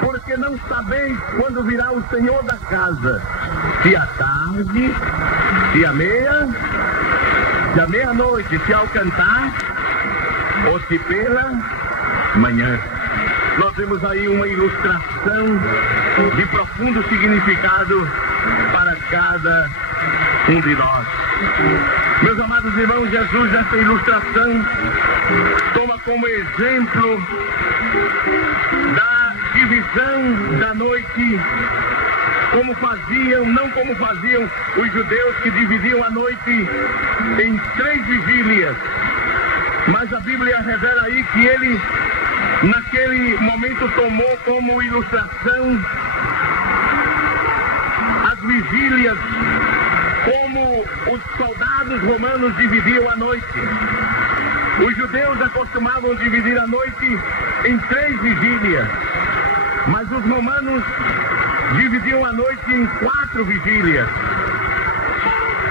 porque não sabeis quando virá o Senhor da casa, se à tarde, se à meia-noite, se ao cantar, ou se pela manhã. Nós vemos aí uma ilustração de profundo significado para cada um de nós. Meus amados irmãos, Jesus, nessa ilustração, toma como exemplo da divisão da noite, não como faziam os judeus que dividiam a noite em 3 vigílias. Mas a Bíblia revela aí que ele, naquele momento, tomou como ilustração as vigílias, como os soldados romanos dividiam a noite. Os judeus acostumavam dividir a noite em 3 vigílias, mas os romanos dividiam a noite em 4 vigílias.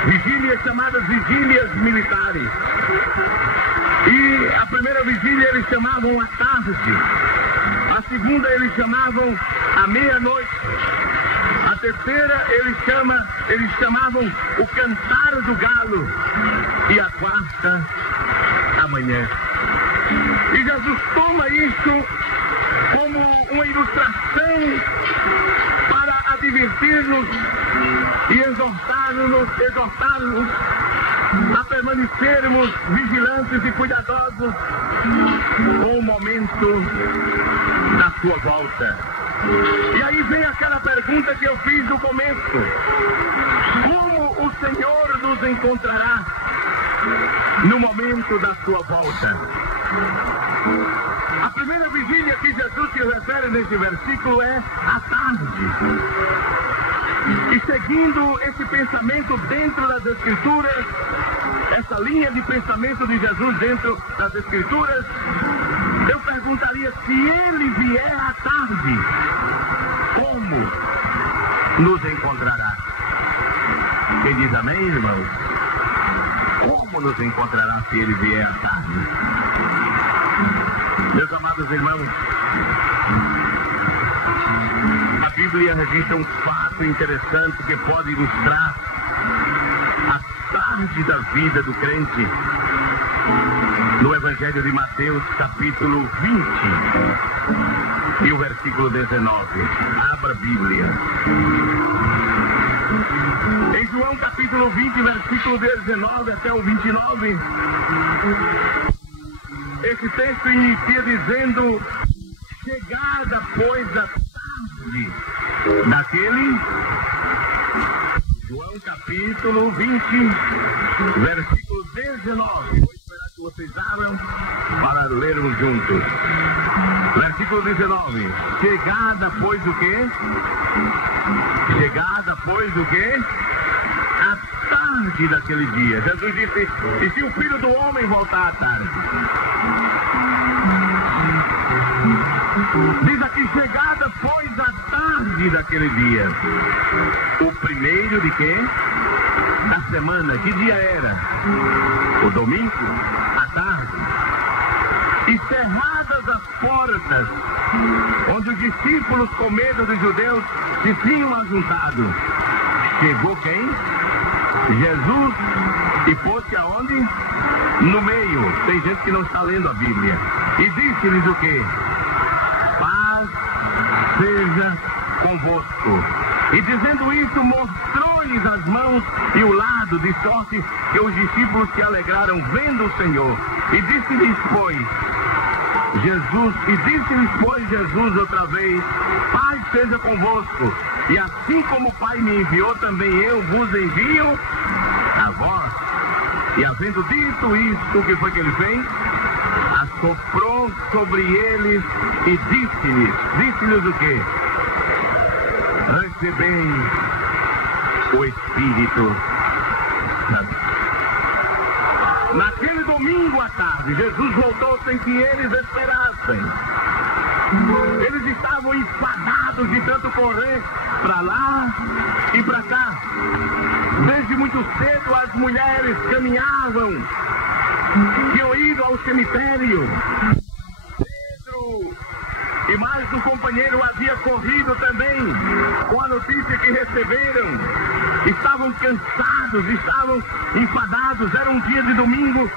Vigílias chamadas vigílias militares. E a primeira vigília eles chamavam à tarde, a segunda eles chamavam à meia-noite, a terceira eles chamavam o cantar do galo, e a quarta, amanhã. E Jesus toma isso como uma ilustração para advertir-nos e exortar-nos a permanecermos vigilantes e cuidadosos com o momento da sua volta. E aí vem aquela pergunta que eu fiz no começo: como o Senhor nos encontrará no momento da sua volta? A primeira vigília que Jesus se refere nesse versículo é à tarde. E seguindo esse pensamento dentro das Escrituras, essa linha de pensamento de Jesus dentro das Escrituras, eu perguntaria: se ele vier à tarde, como nos encontrará? Quem diz amém, irmãos? Como nos encontrará se ele vier à tarde? Meus amados irmãos, a Bíblia registra um fato interessante que pode ilustrar a tarde da vida do crente. No Evangelho de Mateus, capítulo 20, e o versículo 19. Abra a Bíblia. Em João, capítulo 20, versículo 19 até o 29, esse texto inicia dizendo: chegada, pois, a tarde daquele... João capítulo 20, versículo 19. Vou esperar que vocês abram para lermos juntos. Versículo 19. Chegada, pois, o quê? Chegada, pois, o quê? A tarde daquele dia. Jesus disse: e se o Filho do Homem voltar à tarde? Diz aqui: chegada, pois, a tarde daquele dia. O primeiro de quê? Da semana. Que dia era? O domingo? À tarde. E cerradas as portas, onde os discípulos, com medo dos judeus, se tinham ajuntado. Chegou quem? Jesus, e pôs-se aonde? No meio. Tem gente que não está lendo a Bíblia. E disse-lhes o quê? Paz seja convosco. E dizendo isso, mostrou-lhes as mãos e o lado, de sorte que os discípulos se alegraram vendo o Senhor. E disse-lhes, pois, Jesus outra vez: paz seja convosco. E assim como o Pai me enviou, também eu vos envio a vós. E havendo dito isto, o que foi que ele fez? Assoprou sobre eles e disse-lhes o quê? Recebei o Espírito Santo. Naquele domingo à tarde, Jesus voltou sem que eles esperassem. Eles estavam enfadados de tanto correr para lá e para cá. Desde muito cedo as mulheres caminhavam, tinham ido ao cemitério. Pedro e mais um companheiro dinheiro havia corrido também com a notícia que receberam. Estavam cansados, estavam enfadados. Era um dia de domingo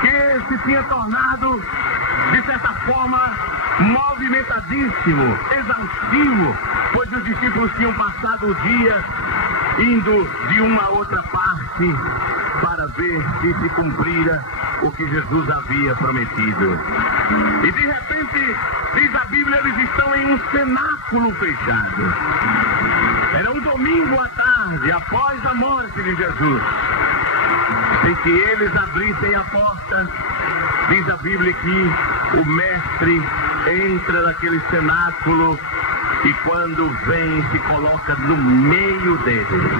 que se tinha tornado, de certa forma, movimentadíssimo, exaustivo, pois os discípulos tinham passado o dia indo de uma a outra parte para ver se se cumprira o que Jesus havia prometido. E de repente, diz a Bíblia, eles estão em um cenáculo fechado. Era um domingo à tarde, após a morte de Jesus. Sem que eles abrissem a porta, diz a Bíblia que o mestre entra naquele cenáculo e quando vem se coloca no meio deles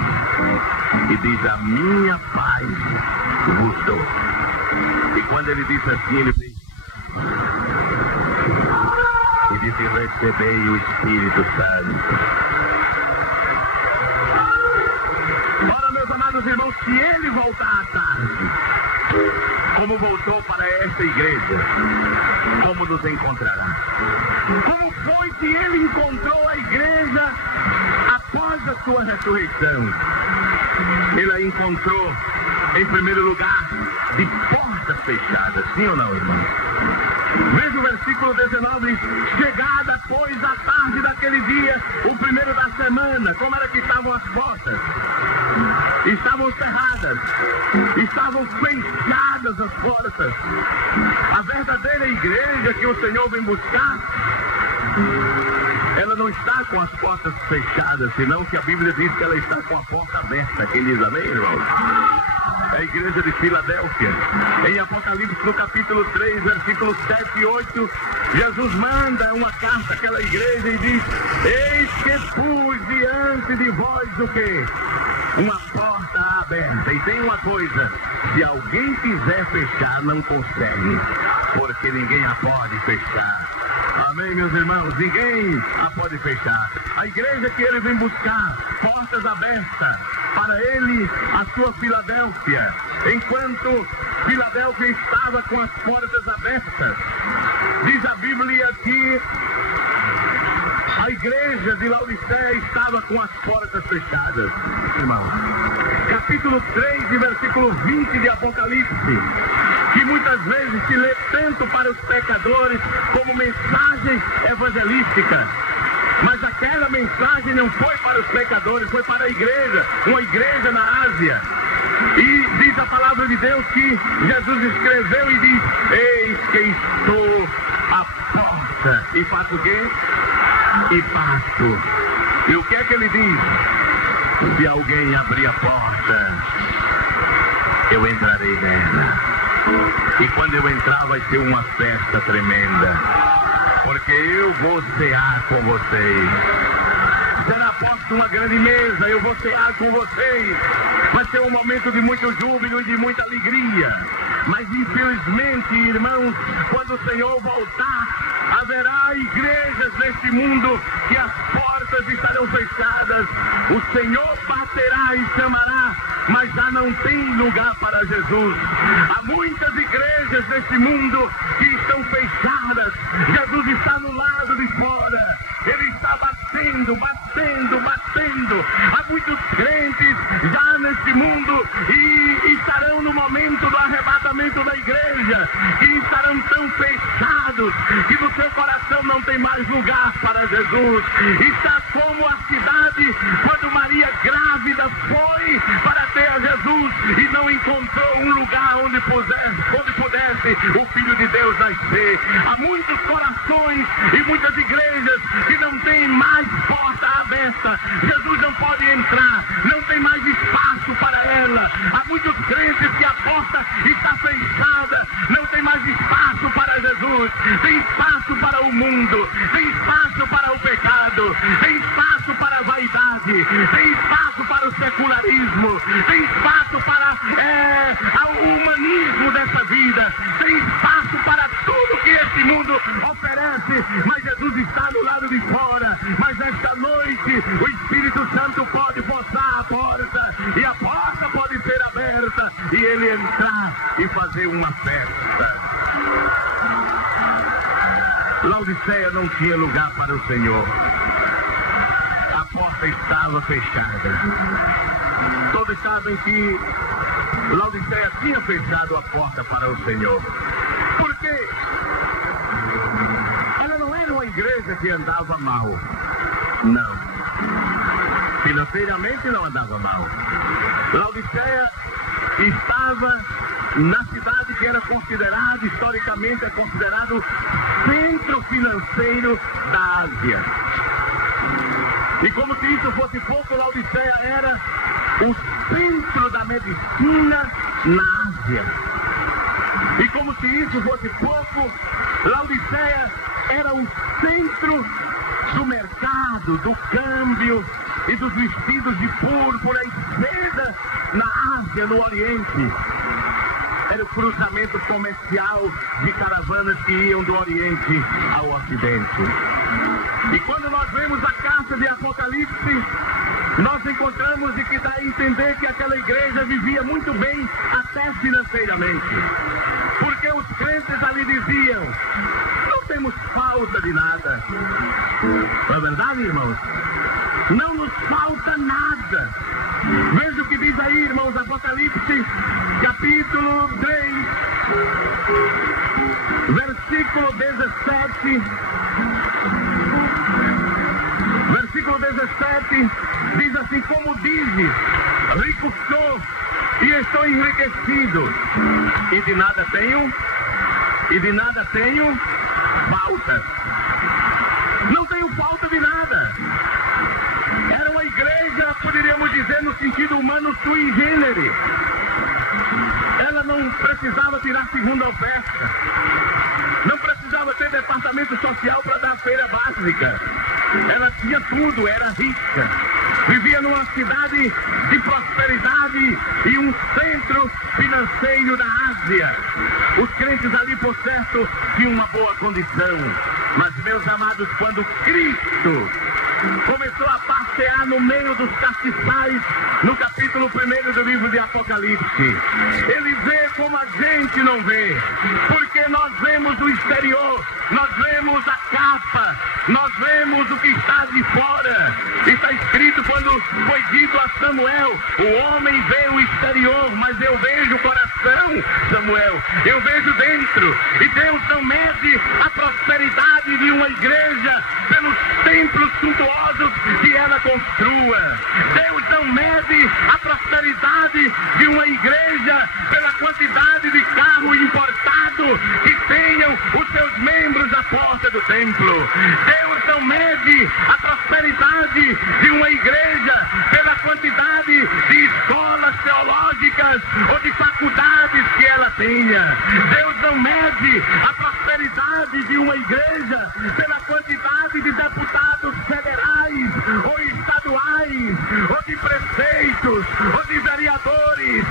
e diz: a minha paz vos dou. E quando ele disse assim, ele fez e disse: recebei o Espírito Santo. Ora, meus amados irmãos, se ele voltar à tarde, como voltou para esta igreja, como nos encontrará? Como foi que ele encontrou a igreja após a sua ressurreição? Ele a encontrou, em primeiro lugar, de portas fechadas, sim ou não, irmão? Veja o versículo 19, chegada, pois, a tarde daquele dia, o primeiro da semana, como era que estavam as portas? Estavam cerradas, estavam fechadas as portas. A verdadeira igreja que o Senhor vem buscar, ela não está com as portas fechadas, senão que a Bíblia diz que ela está com a porta aberta. Quem diz amém, irmão? É a igreja de Filadélfia. Em Apocalipse, no capítulo 3, versículos 7 e 8, Jesus manda uma carta àquela igreja e diz: eis que pus diante de vós o quê? Uma porta aberta. E tem uma coisa: se alguém quiser fechar, não consegue, porque ninguém a pode fechar. Amém, meus irmãos? Ninguém a pode fechar. A igreja que ele vem buscar, portas abertas para ele, a sua Filadélfia. Enquanto Filadélfia estava com as portas abertas, diz a Bíblia que a igreja de Laodiceia estava com as portas fechadas. Irmão, capítulo 3 e versículo 20 de Apocalipse, que muitas vezes se lê tanto para os pecadores como mensagem evangelística. Mas aquela mensagem não foi para os pecadores, foi para a igreja, uma igreja na Ásia. E diz a palavra de Deus que Jesus escreveu e diz: eis que estou à porta. E faço o quê? E bato. E o que é que ele diz? Se alguém abrir a porta, eu entrarei nela. E quando eu entrar vai ser uma festa tremenda, porque eu vou cear com vocês. Será posta uma grande mesa, eu vou cear com vocês. Vai ser um momento de muito júbilo e de muita alegria. Mas infelizmente, irmãos, quando o Senhor voltar, haverá igrejas neste mundo que as portas estarão fechadas. O Senhor baterá e chamará, mas já não tem lugar para Jesus. Há muitas igrejas neste mundo que estão fechadas. Jesus está no lado de fora. Ele está batendo, batendo, batendo. Há muitos crentes já neste mundo e estarão no momento do arrebatamento da igreja, que estarão tão fechados que no seu coração não tem mais lugar para Jesus. Está como a cidade quando Maria grávida foi para ter a Jesus e não encontrou um lugar onde pudesse o Filho de Deus nascer. Há muitos corações e muitas igrejas que não tem mais porta aberta. Jesus não pode entrar, não tem mais espaço para ela. Há muitos crentes que a porta está fechada, não tem mais espaço para Jesus. Tem espaço para o mundo, tem espaço para o pecado, tem espaço para a vaidade, tem espaço para o secularismo, tem espaço para o humanismo dessa vida, tem espaço para tudo que este mundo oferece, mas Jesus está do lado de fora. Mas esta noite o Espírito Santo pode forçar a porta e a porta pode ser aberta e ele entrar e fazer uma festa. Laodiceia não tinha lugar para o Senhor. A porta estava fechada. Todos sabem que Laodiceia tinha fechado a porta para o Senhor. Por quê? Ela não era uma igreja que andava mal. Não. Financeiramente não andava mal. Laodiceia estava na cidade que era considerado, historicamente é considerado, centro financeiro da Ásia. E como se isso fosse pouco, Laodiceia era o centro da medicina na Ásia. E como se isso fosse pouco, Laodiceia era o centro do mercado, do câmbio e dos vestidos de púrpura e seda na Ásia, no Oriente. Era o cruzamento comercial de caravanas que iam do Oriente ao Ocidente. E quando nós vemos a carta de Apocalipse, nós encontramos e que dá a entender que aquela igreja vivia muito bem, até financeiramente. Porque os crentes ali diziam: não temos falta de nada. Não é verdade, irmãos? Não nos falta nada. Veja o que diz aí, irmãos, Apocalipse, capítulo 3, versículo 17. Versículo 17 diz assim: como dizes, rico sou e estou enriquecido, e de nada tenho falta. Não tenho falta de nada. Era uma igreja, poderíamos dizer, no sentido humano, sui generis. Ela não precisava tirar segunda oferta. Não precisava ter departamento social para dar feira básica. Ela tinha tudo, era rica. Vivia numa cidade de prosperidade e um centro financeiro da Ásia. Os crentes ali, por certo, tinham uma boa condição. Mas, meus amados, quando Cristo começou a passear no meio dos castiçais, no capítulo 1 do livro de Apocalipse, ele vê como a gente não vê, porque nós vemos o exterior, nós vemos a capa, nós vemos o que está de fora. Está escrito quando foi dito a Samuel: o homem vê o exterior, mas eu vejo o coração, Samuel, eu vejo dentro. E Deus não mede a prosperidade de uma igreja pelos templos suntuosos que ela construa. Deus não mede a prosperidade de uma igreja pela quantidade de carro importado que tenham os seus membros à porta do templo. Deus não mede a prosperidade de uma igreja pela quantidade de escolas teológicas ou de faculdades que ela tenha. Deus não mede a prosperidade de uma igreja pela quantidade de deputados federais ou estaduais, ou de prefeitos, ou de vereadores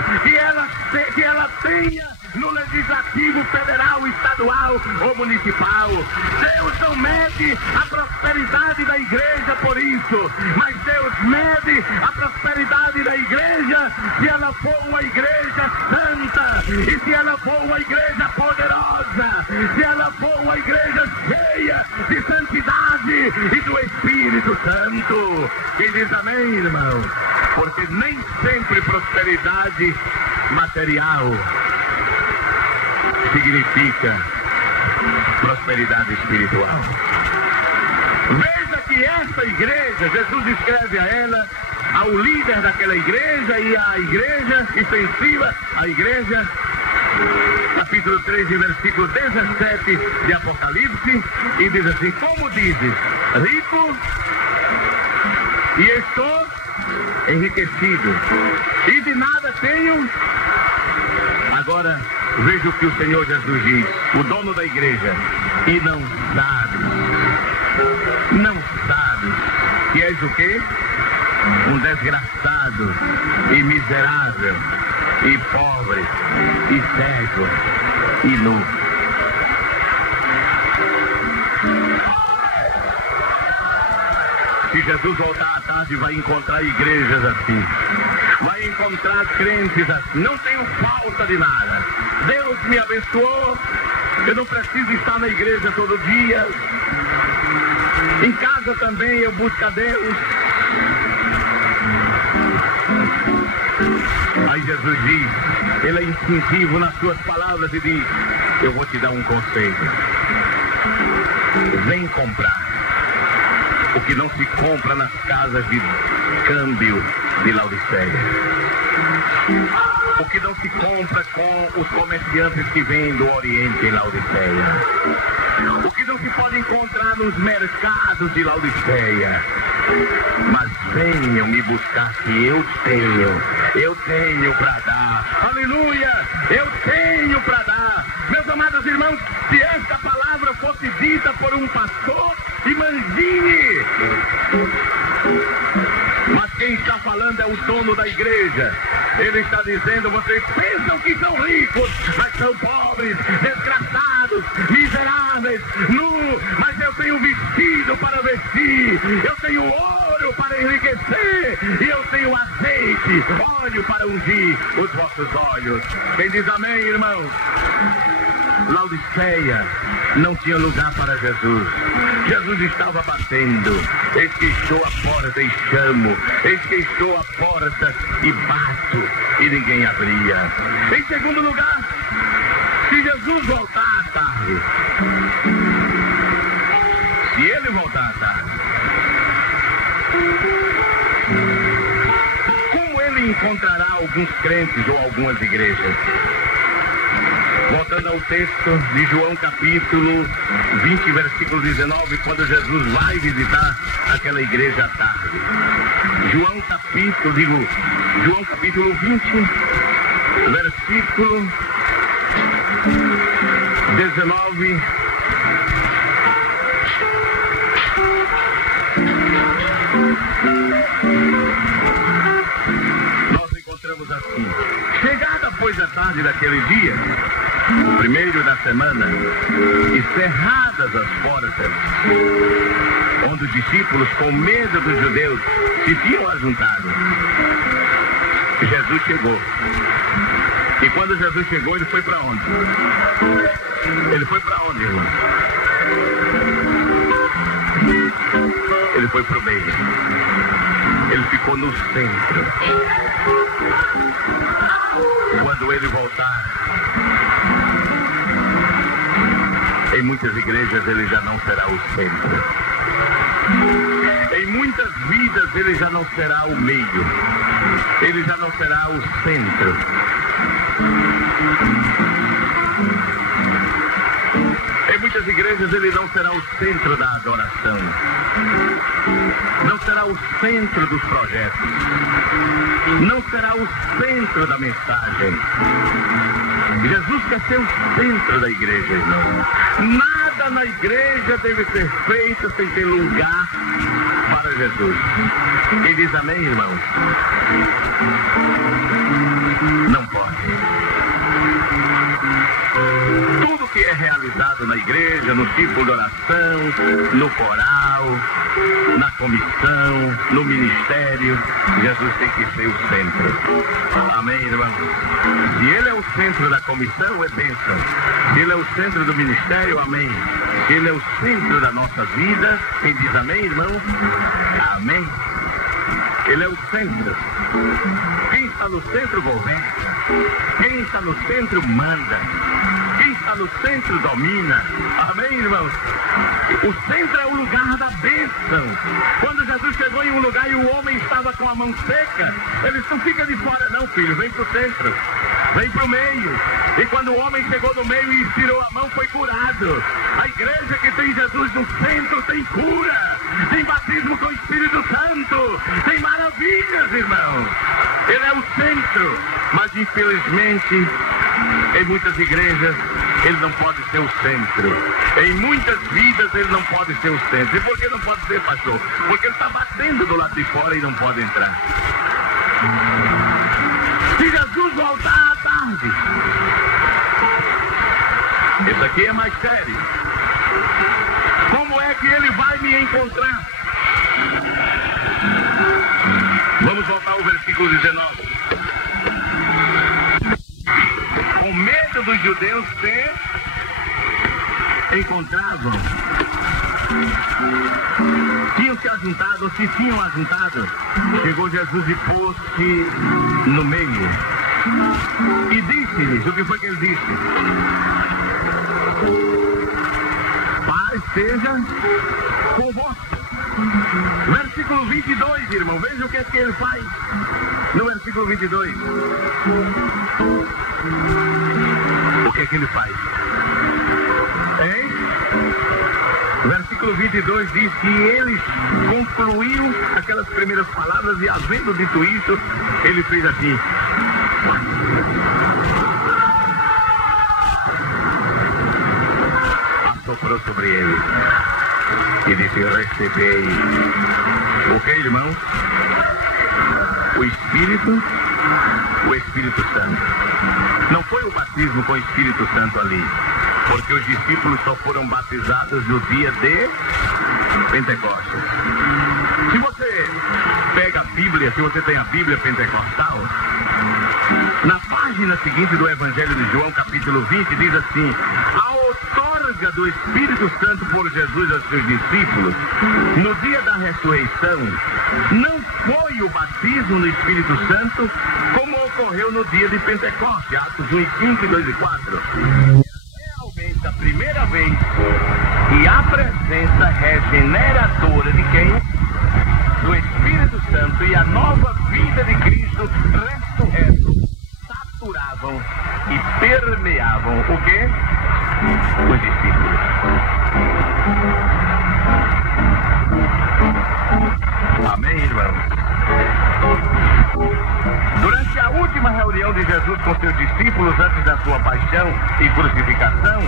que ela tenha no legislativo federal, estadual ou municipal. Deus não mede a prosperidade da igreja por isso, mas Deus mede a prosperidade da igreja se ela for uma igreja santa, e se ela for uma igreja poderosa, se ela for uma igreja cheia de santidade e do Espírito Santo. Quem diz amém, irmão? Porque nem sempre prosperidade material significa prosperidade espiritual. Veja que essa igreja, Jesus escreve a ela, ao líder daquela igreja e à igreja extensiva, a igreja, capítulo 3, versículo 17 de Apocalipse, e diz assim: como dizes, rico e estou enriquecido, e de nada tenho. Agora veja o que o Senhor Jesus diz, o dono da igreja: e não sabe que és o quê? Um desgraçado e miserável e pobre e cego e nu. Se Jesus voltar à tarde, vai encontrar igrejas assim, vai encontrar crentes assim. Não tenho falta de nada. Deus me abençoou, Eu não preciso estar na igreja todo dia. Em casa também eu busco a Deus. Aí Jesus diz, ele é incisivo nas suas palavras e diz, eu vou te dar um conselho. Vem comprar o que não se compra nas casas de câmbio de Laodiceia. O que não se compra com os comerciantes que vêm do Oriente em Laodiceia. O que não se pode encontrar nos mercados de Laodiceia. Mas venham me buscar que eu tenho para dar. Aleluia! Eu tenho para dar. Meus amados irmãos, se esta palavra fosse dita por um pastor, imagine! Mas quem está falando é o dono da igreja. Ele está dizendo, vocês pensam que são ricos, mas são pobres, desgraçados, miseráveis, nus, mas eu tenho vestido para vestir, eu tenho ouro para enriquecer, e eu tenho azeite, óleo para ungir os vossos olhos. Quem diz amém, irmãos? Laodiceia não tinha lugar para Jesus. Jesus estava batendo. Eis que estou à porta e chamo. Eis que estou à porta e bato. E ninguém abria. Em segundo lugar, se Jesus voltar à tarde, se ele voltar à tarde, como ele encontrará alguns crentes ou algumas igrejas? Voltando ao texto de João capítulo 20, versículo 19, quando Jesus vai visitar aquela igreja à tarde. João capítulo 20, versículo 19. Nós encontramos assim: chegada, pois, a tarde daquele dia, o primeiro da semana, e cerradas as portas, onde os discípulos, com medo dos judeus, se tinham ajuntado, Jesus chegou. E quando Jesus chegou, ele foi para onde? Ele foi para onde, irmão? Ele foi para o meio. Ele ficou no centro. Quando ele voltar, em muitas igrejas ele já não será o centro. Em muitas vidas ele já não será o meio. Ele já não será o centro. Em muitas igrejas ele não será o centro da adoração. Não será o centro dos projetos. Não será o centro da mensagem. Jesus quer ser o centro da igreja, irmão. Nada na igreja deve ser feito sem ter lugar para Jesus. Quem diz amém, irmão? Não pode. Tudo que é realizado na igreja, no círculo de oração, no coral, na comissão, no ministério, Jesus tem que ser o centro. Amém, irmão? Se ele é o centro da comissão, é bênção. Se ele é o centro do ministério, amém. Se ele é o centro da nossa vida, quem diz amém, irmão? Amém. Ele é o centro. Quem está no centro governa. Quem está no centro manda. Quem está no centro domina. Amém, irmãos? O centro é o lugar da bênção. Quando Jesus chegou em um lugar e o homem estava com a mão seca, ele disse, não fica de fora não, filho, vem para o centro, vem para o meio. E quando o homem chegou no meio e estirou a mão, foi curado. A igreja que tem Jesus no centro tem cura, tem batismo com o Espírito Santo, tem maravilhas, irmão. Ele é o centro, mas infelizmente em muitas igrejas ele não pode ser o centro. Em muitas vidas ele não pode ser o centro. E por que não pode ser, pastor? Porque ele está batendo do lado de fora e não pode entrar. Se Jesus voltar à tarde, isso aqui é mais sério. Como é que ele vai me encontrar? Vamos voltar ao versículo 19. Com medo dos judeus ter encontravam, tinham se ajuntado, ou se tinham ajuntado, chegou Jesus e pôs-se no meio. E disse-lhes, o que foi que ele disse? Paz seja convosco. Versículo 22, irmão, veja o que é que ele faz. No versículo 22. O que é que ele faz? Hein? Versículo 22 diz que ele concluiu aquelas primeiras palavras e, havendo dito isso, ele fez assim. Assoprou sobre ele e disse: recebei. O que, irmão? O Espírito Santo. Não foi o batismo com o Espírito Santo ali, porque os discípulos só foram batizados no dia de Pentecostes. Se você pega a Bíblia, se você tem a Bíblia pentecostal, na página seguinte do Evangelho de João, capítulo 20, diz assim: a outorga do Espírito Santo por Jesus aos seus discípulos no dia da ressurreição não foi o batismo no Espírito Santo como ocorreu no dia de Pentecostes, Atos 1 e 5 e 2 e 4. Realmente a primeira vez que a presença regeneradora de quem? Do Espírito Santo e a nova vida de Cristo ressurreto saturavam e permeavam o quê? Os discípulos. Amém, irmãos? Durante a última reunião de Jesus com seus discípulos antes da sua paixão e crucificação,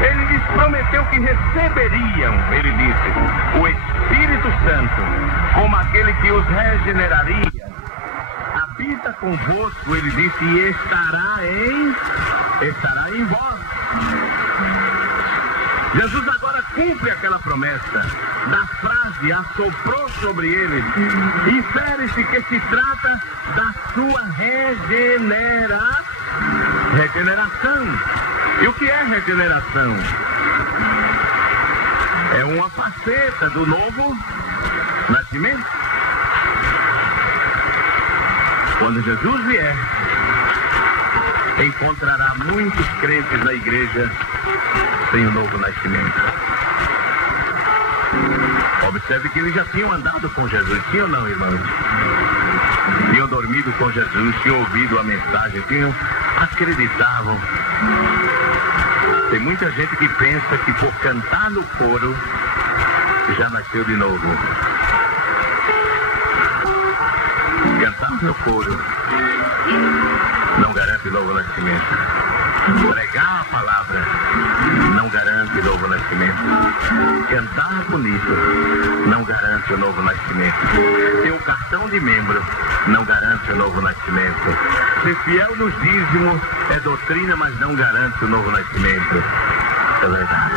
ele lhes prometeu que receberiam, ele disse, o Espírito Santo como aquele que os regeneraria. Habita convosco, ele disse, e estará em vós. Jesus agora cumpre aquela promessa da frase, assoprou sobre eles. Infere-se que se trata da sua regeneração. E o que é regeneração? É uma faceta do novo nascimento. Quando Jesus vier, encontrará muitos crentes na igreja sem o novo nascimento. Observe que eles já tinham andado com Jesus, sim ou não, irmãos? Tinham dormido com Jesus, tinham ouvido a mensagem, acreditavam. Tem muita gente que pensa que por cantar no coro já nasceu de novo. Cantar no coro não garante novo nascimento. Pregar a palavra não garante novo nascimento. Cantar bonito não garante o novo nascimento. Ter um cartão de membro não garante o novo nascimento. Ser fiel nos dízimos é doutrina, mas não garante o novo nascimento. É verdade.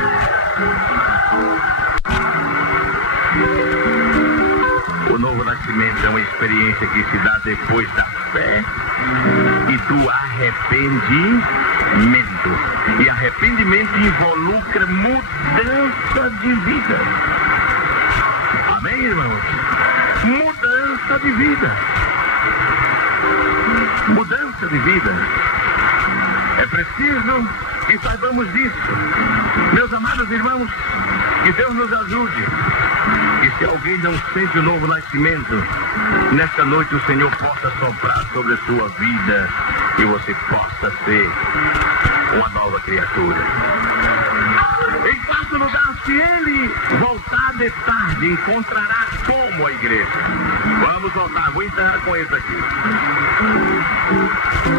O novo nascimento é uma experiência que se dá depois da fé e do arrependimento. E arrependimento involucra mudança de vida. Amém, irmãos? Mudança de vida. Mudança de vida. É preciso que saibamos disso. Meus amados irmãos, que Deus nos ajude. E se alguém não sente o novo nascimento, nesta noite o Senhor possa soprar sobre a sua vida e você possa ser uma nova criatura. Em quarto lugar, se ele voltar de tarde, encontrará como a igreja. Vamos voltar, vou encerrar com esse aqui.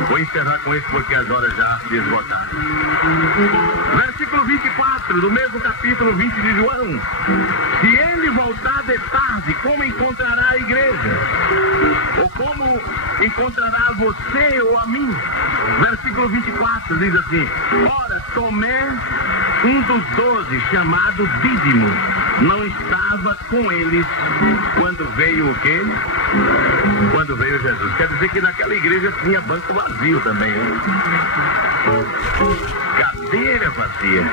Vou encerrar com esse porque as horas já se esgotaram. Versículo 24, do mesmo capítulo 20 de João. Se ele voltar de tarde, como encontrará a igreja? Ou como encontrará você ou a mim? Versículo 24 diz assim: ora, Tomé, um dos 12, chamado Dídimo, não estava com eles quando quando veio o quê? Quando veio Jesus. Quer dizer que naquela igreja tinha banco vazio também, né? Cadeira vazia.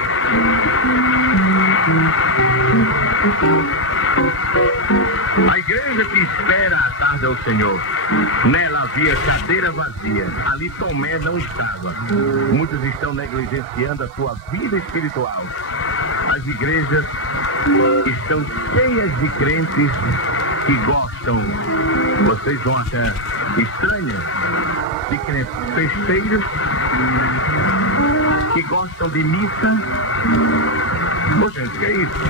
A igreja que espera a tarde ao Senhor, nela havia cadeira vazia. Ali Tomé não estava. Muitos estão negligenciando a sua vida espiritual. As igrejas estão cheias de crentes que gostam, vocês vão achar estranho, de crentes festeiros, que gostam de missa. Ô gente, que é isso?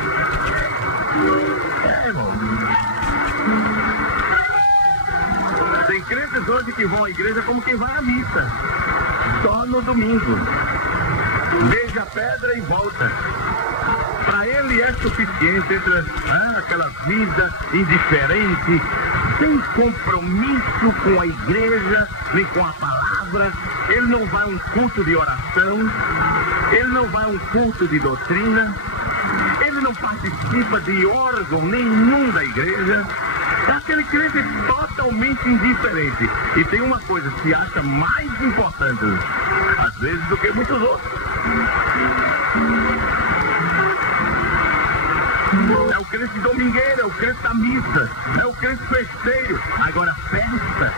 Irmão. Tem crentes hoje que vão à igreja como quem vai à missa, só no domingo. Beija a pedra e volta. Para ele é suficiente aquela vida indiferente, sem compromisso com a igreja, nem com a palavra. Ele não vai a um culto de oração, ele não vai a um culto de doutrina, ele não participa de órgão nenhum da igreja. É aquele crente totalmente indiferente. E tem uma coisa, se acha mais importante, às vezes, do que muitos outros. É o crente domingueiro, é o crente da missa, é o crente festeiro. Agora, festa.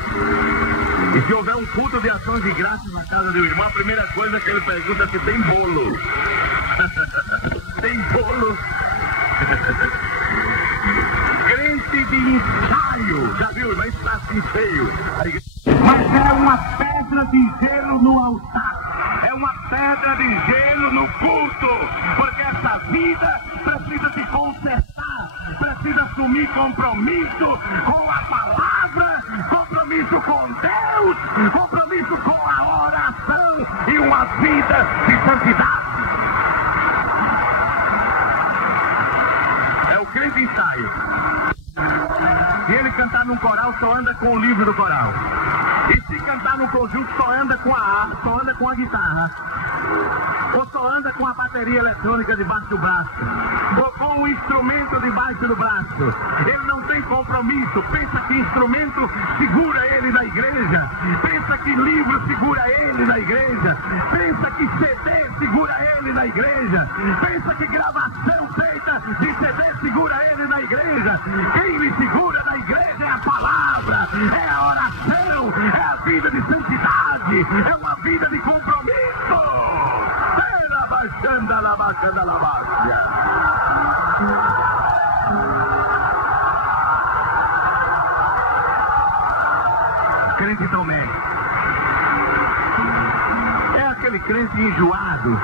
E se houver um culto de ações de graças na casa do irmão, a primeira coisa que ele pergunta é se tem bolo. Tem bolo? Crente de ensaio. Já viu, irmão? Está assim feio. Mas é uma pedra de gelo no altar. É uma pedra de gelo no culto. Porque essa vida precisa se consertar. Precisa assumir compromisso com a palavra, compromisso com Deus, compromisso com a oração e uma vida de santidade. É o crente ensaio. Se ele cantar num coral, só anda com o livro do coral. E se cantar num conjunto, só anda com a guitarra. Ou só anda com a bateria eletrônica debaixo do braço. Ou com o instrumento debaixo do braço. Ele não tem compromisso. Pensa que instrumento segura ele na igreja. Pensa que livro segura ele na igreja. Pensa que CD segura ele na igreja. Pensa que gravação feita de CD segura ele na igreja. Quem me segura na igreja é a palavra, é a oração, é a vida de santidade, é uma vida de compromisso. Crente Tomé é aquele crente enjoado.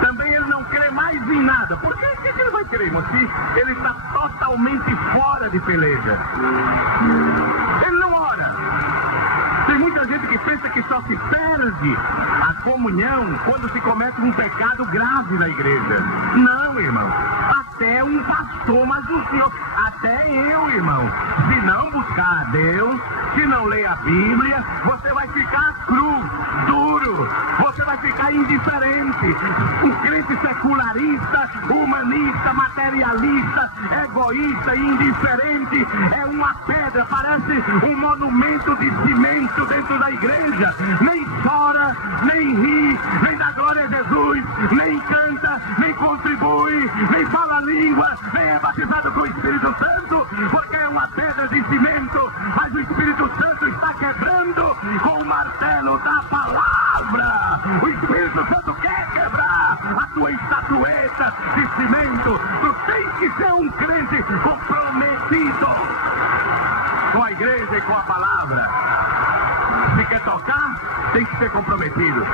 Também ele não crê mais em nada. Por que ele vai crer, irmão? Se ele está totalmente fora de peleja. Ele não ora. Tem muita gente que pensa que só se perde a comunhão quando se comete um pecado grave na igreja. Não, irmão. Até um pastor, mas o senhor, até eu, irmão, se não buscar a Deus, se não ler a Bíblia, você vai ficar cru, duro, você vai ficar indiferente. Um crente secularista, humanista, materialista, egoísta e indiferente é uma pedra, parece um monumento de cimento dentro da igreja. Nem chora, nem ri, nem dá glória a Jesus, nem canta, nem contribui, nem fala língua, nem é batizado com o Espírito Santo, porque é uma pedra de cimento, mas o Espírito Santo está quebrando com o martelo da palavra. O Espírito Santo quer quebrar a tua estatueta de cimento. Tu tens que ser um crente comprometido com a igreja e com a palavra. Se quer tocar, tem que ser comprometido.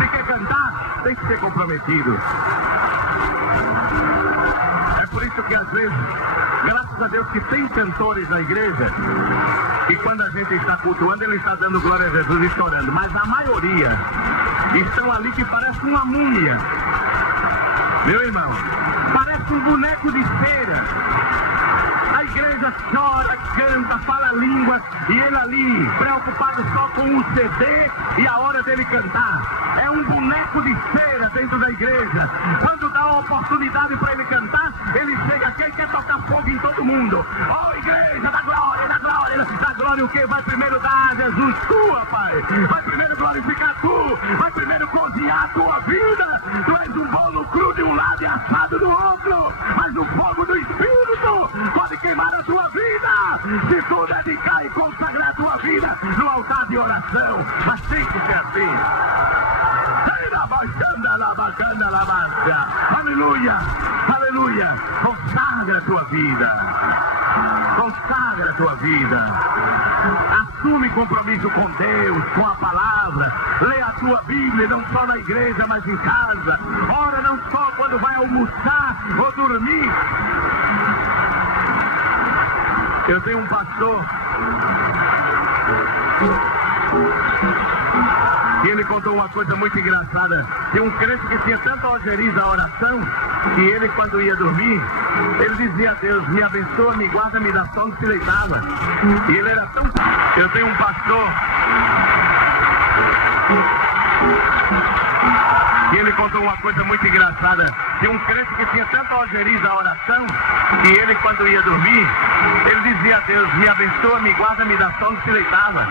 Se quer cantar, tem que ser comprometido. É por isso que às vezes, graças a Deus que tem cantores na igreja, e quando a gente está cultuando, ele está dando glória a Jesus e chorando. Mas a maioria estão ali que parece uma múmia. Meu irmão, parece um boneco de cera. A igreja chora, canta, fala línguas, e ele ali, preocupado só com o CD e a hora dele cantar. É um boneco de cera dentro da igreja. Quando dá a oportunidade para ele cantar, ele chega aqui e quer tocar fogo em todo do mundo. Oh, igreja da glória, da glória, da glória, o que? Vai primeiro dar a Jesus tua, Pai. Vai primeiro glorificar tu. Vai primeiro cozinhar a tua vida. Tu és um bolo cru de um lado e assado do outro. Mas o fogo do Espírito pode queimar a tua vida. Se tu dedicar e consagrar a tua vida no altar de oração. Mas tem que ser assim. Aleluia, aleluia. Consagra a tua vida. Consagra a tua vida. Assume compromisso com Deus, com a palavra. Lê a tua Bíblia, não só na igreja, mas em casa. Ora não só quando vai almoçar ou dormir. Eu tenho um pastor e ele contou uma coisa muito engraçada. Tinha um crente que tinha tanta ojeriza a oração, que ele, quando ia dormir, ele dizia a Deus: me abençoa, me guarda, me dá sono, se deitava. E ele era tão... Eu tenho um pastor e ele contou uma coisa muito engraçada. Tinha um crente que tinha tanta ojeriza a oração, que ele, quando ia dormir, ele dizia a Deus: me abençoa, me guarda, me dá sono, se deitava.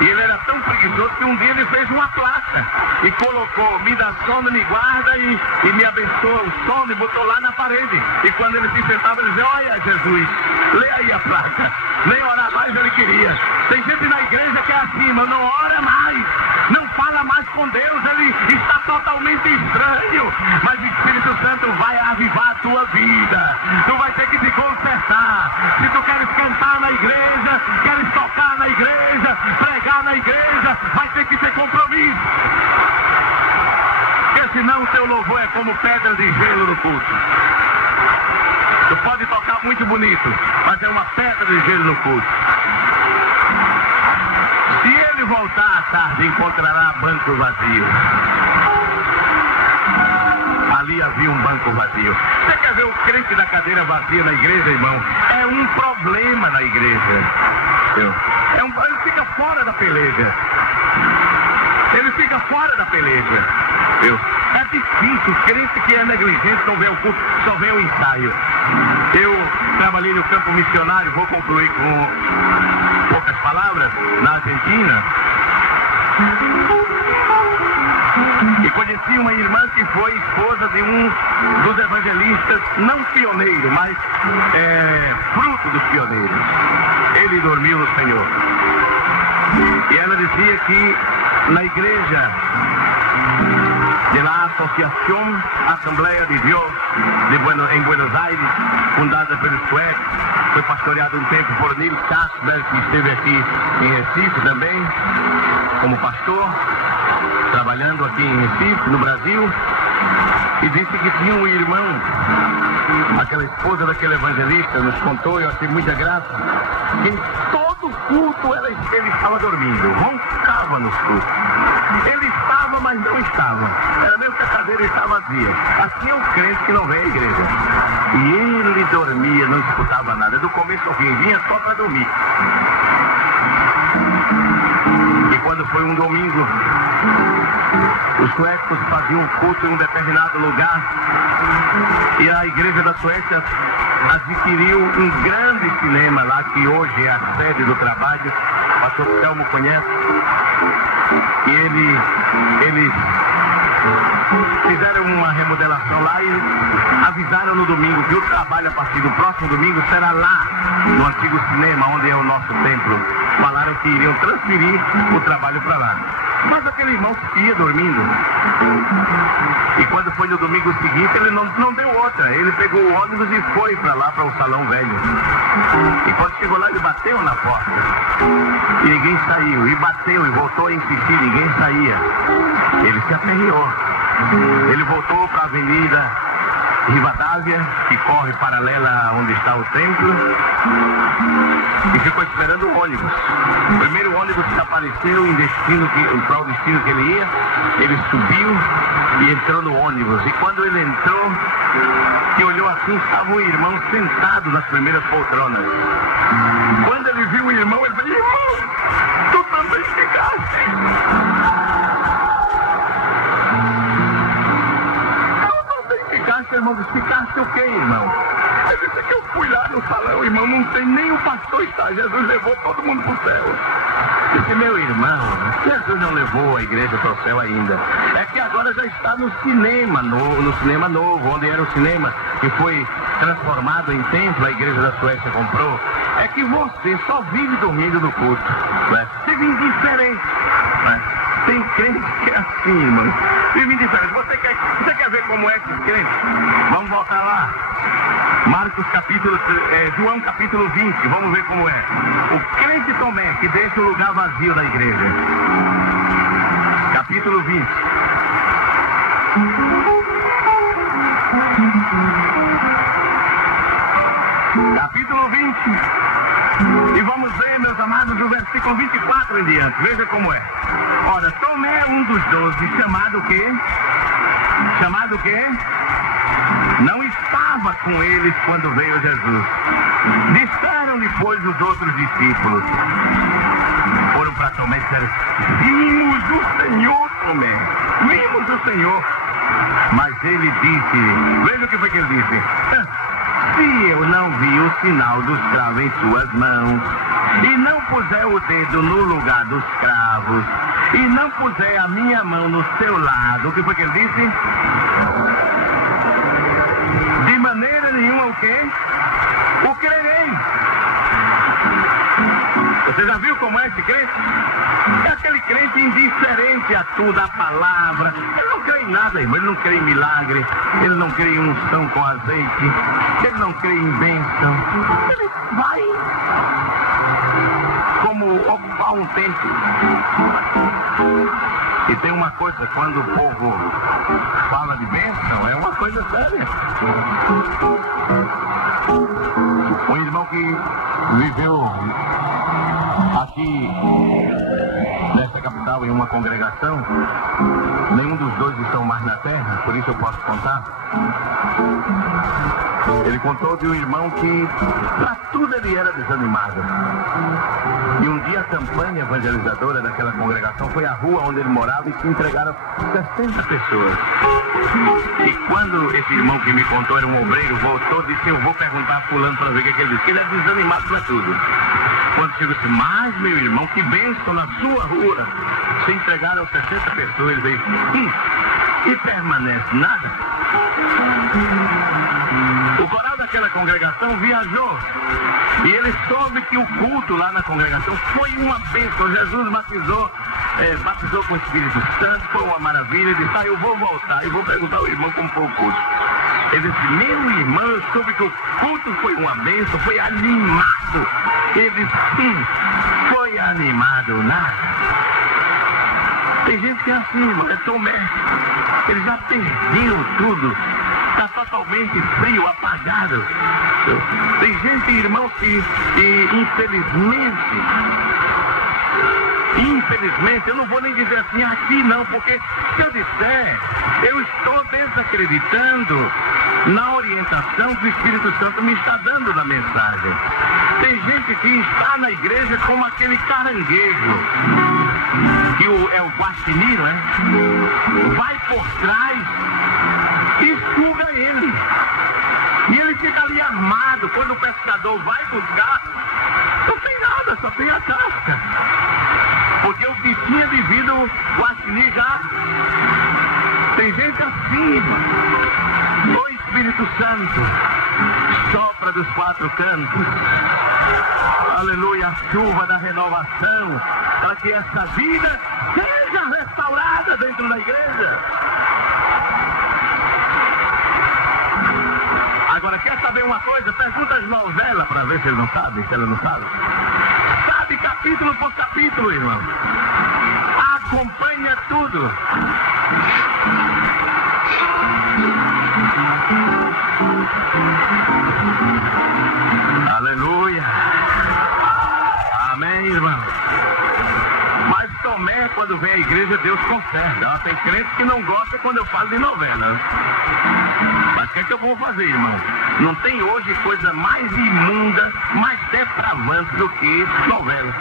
E ele era tão preguiçoso que um dia ele fez uma placa e colocou: me dá sono, me guarda e me abençoa o sono, e botou lá na parede. E quando ele se sentava, ele dizia: olha, Jesus, lê aí a placa. Nem orar mais ele queria. Tem gente na igreja que é assim, mas não ora mais, não fala mais com Deus, ele está totalmente estranho. Mas o Espírito Santo vai avivar a tua vida. Tu vai ter que te consertar. Se tu queres cantar na igreja, queres tocar na igreja, pregar na igreja, vai ter que ter compromisso. Porque senão o teu louvor é como pedra de gelo no culto. Tu pode tocar muito bonito, mas é uma pedra de gelo no culto. Se ele voltar à tarde, encontrará banco vazio. Ali havia um banco vazio. Você quer ver o crente da cadeira vazia na igreja, irmão? É um problema na igreja. Ele fica fora da peleja. Ele fica fora da peleja. É difícil. O crente que é negligente não vê o culto, só vê o ensaio. Eu trabalhei no campo missionário, vou concluir com poucas palavras, na Argentina. E conheci uma irmã que foi esposa de um dos evangelistas, não pioneiro, mas fruto dos pioneiros. Ele dormiu no Senhor. E ela dizia que na igreja de la Asociación Asamblea de Dios em Buenos Aires, fundada pelos suecos, foi pastoreado um tempo por Neil Kasper, que esteve aqui em Recife também, como pastor, trabalhando aqui em Recife, no Brasil, e disse que tinha um irmão, aquela esposa daquele evangelista, nos contou, eu achei muita graça, que em todo culto ele estava dormindo, roncava nos cultos. Ele estava, mas não estava. Era mesmo que a cadeira estava vazia. Assim é um crente que não vem à igreja. E ele dormia, não escutava nada. Do começo ao fim, vinha só para dormir. E quando foi um domingo, os suecos faziam um culto em um determinado lugar. E a igreja da Suécia adquiriu um grande cinema lá, que hoje é a sede do trabalho. O pastor Selmo conhece. E eles fizeram uma remodelação lá e avisaram no domingo que o trabalho a partir do próximo domingo será lá, no antigo cinema, onde é o nosso templo. Falaram que iriam transferir o trabalho para lá. Mas aquele irmão ia dormindo. E quando foi no domingo seguinte, ele não deu outra. Ele pegou o ônibus e foi para lá, para o salão velho. E quando chegou lá, ele bateu na porta. E ninguém saiu. E bateu e voltou a insistir, ninguém saía. Ele se aperreou. Ele voltou para a Avenida Rivadavia, que corre paralela onde está o templo, e ficou esperando o ônibus. O primeiro ônibus que apareceu para o destino que ele ia, ele subiu e entrou no ônibus. E quando ele entrou, que olhou assim, estava o irmão sentado nas primeiras poltronas. Quando ele viu o irmão, ele falou: irmão, tu também ficaste. Irmão, ficaste o quê, irmão? Ele disse que eu fui lá no salão, irmão, não tem nem o pastor está. Jesus levou todo mundo para o céu. Disse, meu irmão, Jesus não levou a igreja para o céu ainda. É que agora já está no cinema novo, onde era o cinema que foi transformado em templo, a igreja da Suécia comprou. É que você só vive dormindo no culto, né? Vive indiferente, né? Tem crente que é assim, irmão. Vive indiferente. Você quer ver como é esses crentes? Vamos voltar lá. João capítulo 20, vamos ver como é. O crente Tomé que deixa o lugar vazio da igreja. Capítulo 20. Capítulo 20. E vamos ver, meus amados, do versículo 24 em diante. Veja como é. Ora, Tomé, um dos 12, chamado o quê? Chamado o quê? Não estava com eles quando veio Jesus. Disseram-lhe, pois, os outros discípulos. Foram para Tomé e disseram, vimos o Senhor, Tomé. Vimos o Senhor. Mas ele disse, veja o que foi que ele disse. Se eu não vi o sinal dos cravos em suas mãos, e não puser o dedo no lugar dos cravos, e não puser a minha mão no seu lado, o que foi que ele disse? De maneira nenhuma o quê? O crerei. Você já viu como é esse crente? É aquele crente indiferente a tudo, a palavra. Ele não crê em nada, irmão. Ele não crê em milagre. Ele não crê em unção com azeite. Ele não crê em bênção. Ele vai como ocupar um templo. E tem uma coisa, quando o povo fala de bênção, é uma coisa séria. Um irmão que viveu aqui nesta capital em uma congregação, nenhum dos dois estão mais na terra, por isso eu posso contar. Ele contou de um irmão que para tudo ele era desanimado. E um dia a campanha evangelizadora daquela congregação foi à rua onde ele morava e se entregaram 60 pessoas. E quando esse irmão que me contou era um obreiro, voltou, disse, eu vou perguntar a fulano para ver o que ele disse, que ele é desanimado para tudo. Quando chegou assim, mas meu irmão, que bênção na sua rua. Se entregaram 60 pessoas, ele veio, e permanece nada. O coral daquela congregação viajou e ele soube que o culto lá na congregação foi uma bênção. Jesus batizou com o Espírito Santo, foi uma maravilha. Ele disse, eu vou voltar e vou perguntar ao irmão como foi o culto. Ele disse, meu irmão, eu soube que o culto foi uma bênção, foi animado. Ele disse, foi animado, nada. Tem gente que é assim, irmão, é Tomé. Ele já perdeu tudo. Está totalmente frio, apagado. Tem gente, irmão, que infelizmente, eu não vou nem dizer assim aqui não, porque se eu disser, eu estou desacreditando na orientação que o Espírito Santo me está dando na mensagem. Tem gente que está na igreja como aquele caranguejo, que é o guaxinim, né? Vai por trás e suga ele. E ele fica ali armado. Quando o pescador vai buscar, não tem nada, só tem a casca. Porque o que tinha de vida o guaxinim já. Tem gente assim, mano. O Espírito Santo sopra dos quatro cantos. Aleluia, a chuva da renovação, para que essa vida seja restaurada dentro da igreja. Agora, quer saber uma coisa? Pergunta as novelas para ver se ele não sabe, se ela não sabe. Sabe capítulo por capítulo, irmão. Acompanha tudo. Aleluia. Amém, irmão. Mas Tomé, quando vem à igreja, Deus conserta. Tem crentes que não gostam quando eu falo de novela. Mas o que é que eu vou fazer, irmão? Não tem hoje coisa mais imunda, mais depravante do que novela.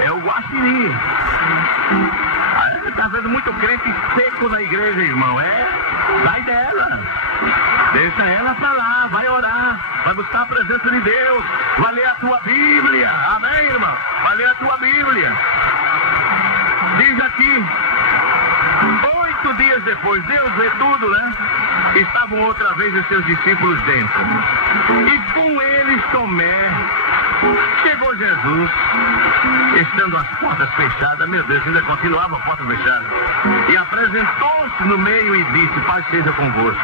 É o guaxinim. Está vendo muito crente seco na igreja, irmão. Sai dela. deixa ela pra lá, vai orar, vai buscar a presença de Deus, vai ler a tua Bíblia, amém, irmão? Vai ler a tua Bíblia. Diz aqui, 8 dias depois, Deus vê tudo, né? Estavam outra vez os seus discípulos dentro. E com eles Tomé. Chegou Jesus, estando as portas fechadas, meu Deus, ainda continuava a porta fechada, e apresentou-se no meio e disse: paz seja convosco.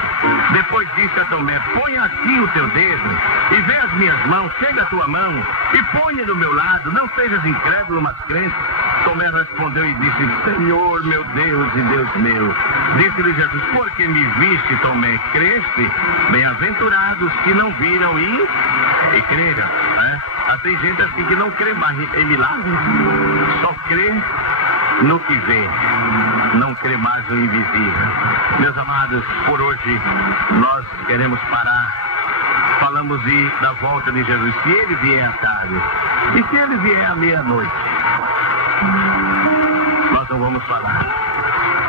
Depois disse a Tomé: põe aqui o teu dedo e vê as minhas mãos, chega a tua mão e ponha do meu lado, não sejas incrédulo, mas crente. Tomé respondeu e disse: Senhor, meu Deus e Deus meu. Disse-lhe Jesus: porque me viste, Tomé, creste? Bem-aventurados que não viram e creram, né? Tem gente assim que não crê mais em milagres, só crê no que vê, não crê mais no invisível. Meus amados, por hoje nós queremos parar. Falamos da volta de Jesus. Se ele vier à tarde e se ele vier à meia-noite, nós não vamos falar.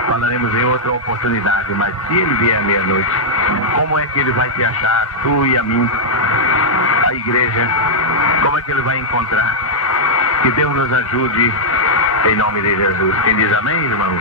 Falaremos em outra oportunidade, mas se ele vier à meia-noite, como é que ele vai te achar, tu e a mim, a igreja? Como é que ele vai encontrar? Que Deus nos ajude, em nome de Jesus. Quem diz amém, irmão?